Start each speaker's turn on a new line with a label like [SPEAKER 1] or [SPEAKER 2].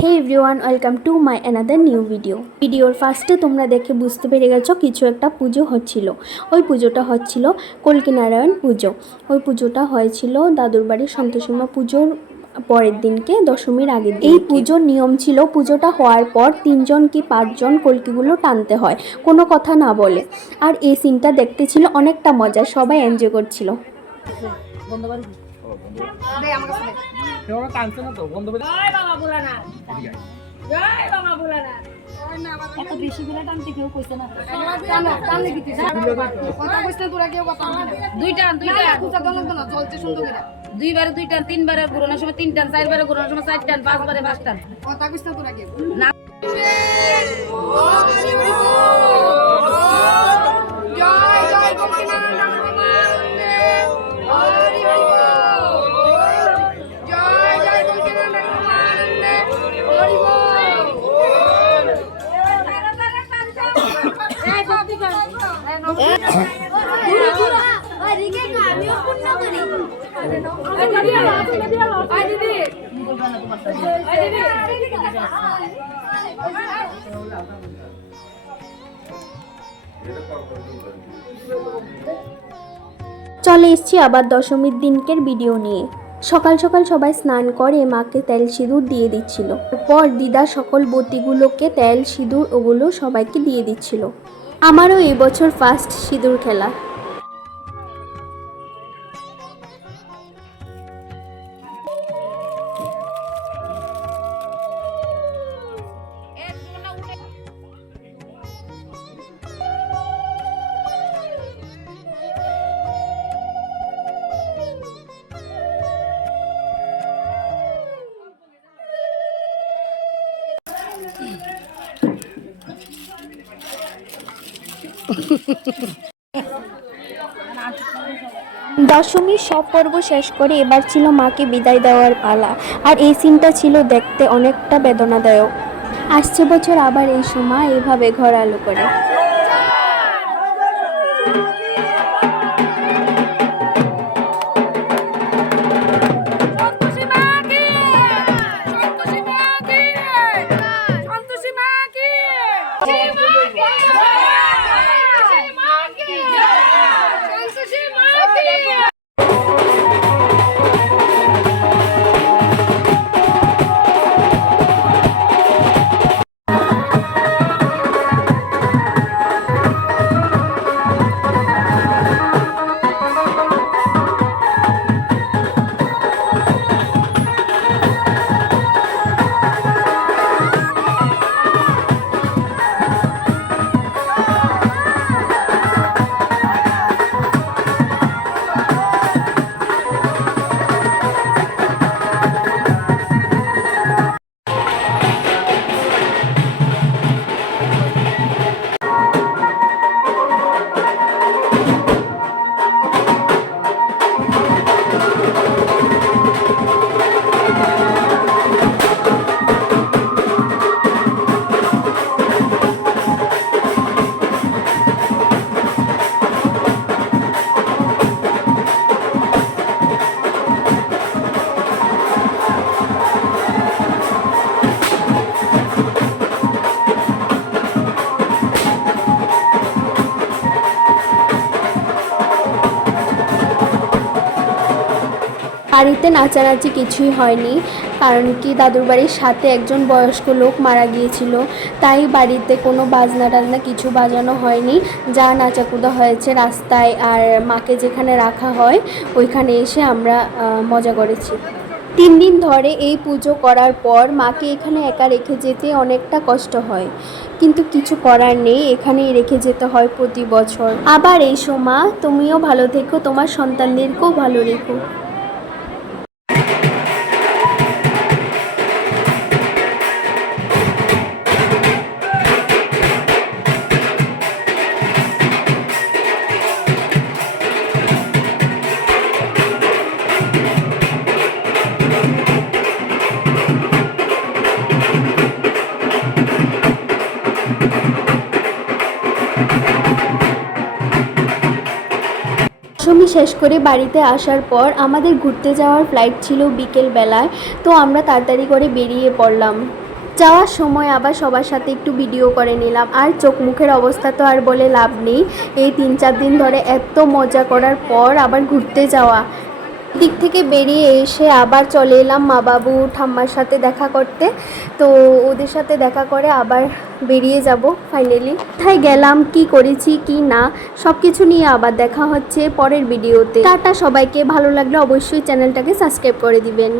[SPEAKER 1] Hey everyone welcome to my another new video ভিডিওর ফার্স্টে তোমরা দেখে বুঝতে পেরে গেছো কিছু একটা পুজো হচ্ছিল। ওই পুজোটা হচ্ছিল কল্কিনারায়ণ পুজো। ওই পুজোটা হয়েছিল দাদুর বাড়ির সন্তোষীমা পুজোর পরের দিনকে দশমীর আগের দিন এই পুজোর নিয়ম ছিল পুজোটা হওয়ার পর তিনজন কি পাঁচজন কলকিগুলো টানতে হয় কোনো কথা না বলে। আর এই সিনটা দেখতে ছিল অনেকটা মজা সবাই এনজয় করছিল।
[SPEAKER 2] বন্ধ বাড়ি
[SPEAKER 3] ওরা টানছে না তো বন্ধ
[SPEAKER 2] জয় বাবা ভোলানাথ জয় বাবা ভোলানাথ এত বেশি করে টানতে কেউ কইছে না দুইটা দুইটা দুইবারে দুইটা তিনবারে ঘুরানোর সময় তিন টান চারবারে ঘুরানোর সময় চার টান পাঁচবারে পাঁচ টান না
[SPEAKER 1] চলে এসছি আবার দশমীর দিনকের ভিডিও নিয়ে। সকাল সকাল সবাই স্নান করে, মাকে তেল সিঁদুর দিয়ে দিচ্ছিল। পর দিদা সকল বতিগুলোকে তেল, সিঁদুর ওগুলো সবাইকে দিয়ে দিচ্ছিল। আমারও এবছর ফার্স্ট সিঁদুর খেলা। দশমীর সব পর্ব শেষ করে এবার ছিল মাকে বিদায় দেওয়ার পালা। আর এই সিনটা ছিল দেখতে অনেকটা বেদনাদায়ক। আসছে বছর আবার এই সময়, এভাবে ঘর আলো করে। বাড়িতে নাচানাচি কিছুই হয়নি, কারণ কি দাদুর বাড়ির সাথে একজন বয়স্ক লোক মারা গিয়েছিল, তাই বাড়িতে কোনো বাজনা টাজনা কিছু বাজানো হয়নি। যা নাচাকুদা হয়েছে রাস্তায় আর মাকে যেখানে রাখা হয়, ওইখানে এসে আমরা মজা করেছি। তিন দিন ধরে এই পুজো করার পর মাকে এখানে একা রেখে যেতে অনেকটা কষ্ট হয়। কিন্তু কিছু করার নেই, এখানেই রেখে যেতে হয় প্রতি বছর। আবার এই সময় তুমিও ভালো থেকো, তোমার সন্তানদেরকেও ভালো রেখো। শেষ করে বাড়িতে আসার পর আমাদের ঘুরতে যাওয়ার ফ্লাইট ছিল বিকেল বেলায়, তো আমরা তাড়াতাড়ি করে বেরিয়ে পড়লাম। যাওয়ার সময় আবার সবার সাথে একটু ভিডিও করে নিলাম। আর চোখ মুখের অবস্থা তো আর বলে লাভ নেই। এই তিন চার দিন ধরে এত মজা করার পর আবার ঘুরতে যাওয়া। দিক থেকে বেরিয়ে এসে আবার চলে এলাম মা বাবু, ঠাম্মার সাথে দেখা করতে। তো ওদের সাথে দেখা করে আবার বেরিয়ে যাব ফাইনালি কোথায় গেলাম, কি করেছি, কি না সব কিছু নিয়ে আবার দেখা হচ্ছে পরের ভিডিওতে টাটা সবাইকে, ভালো লাগলে অবশ্যই চ্যানেলটাকে সাবস্ক্রাইব করে দিবেন।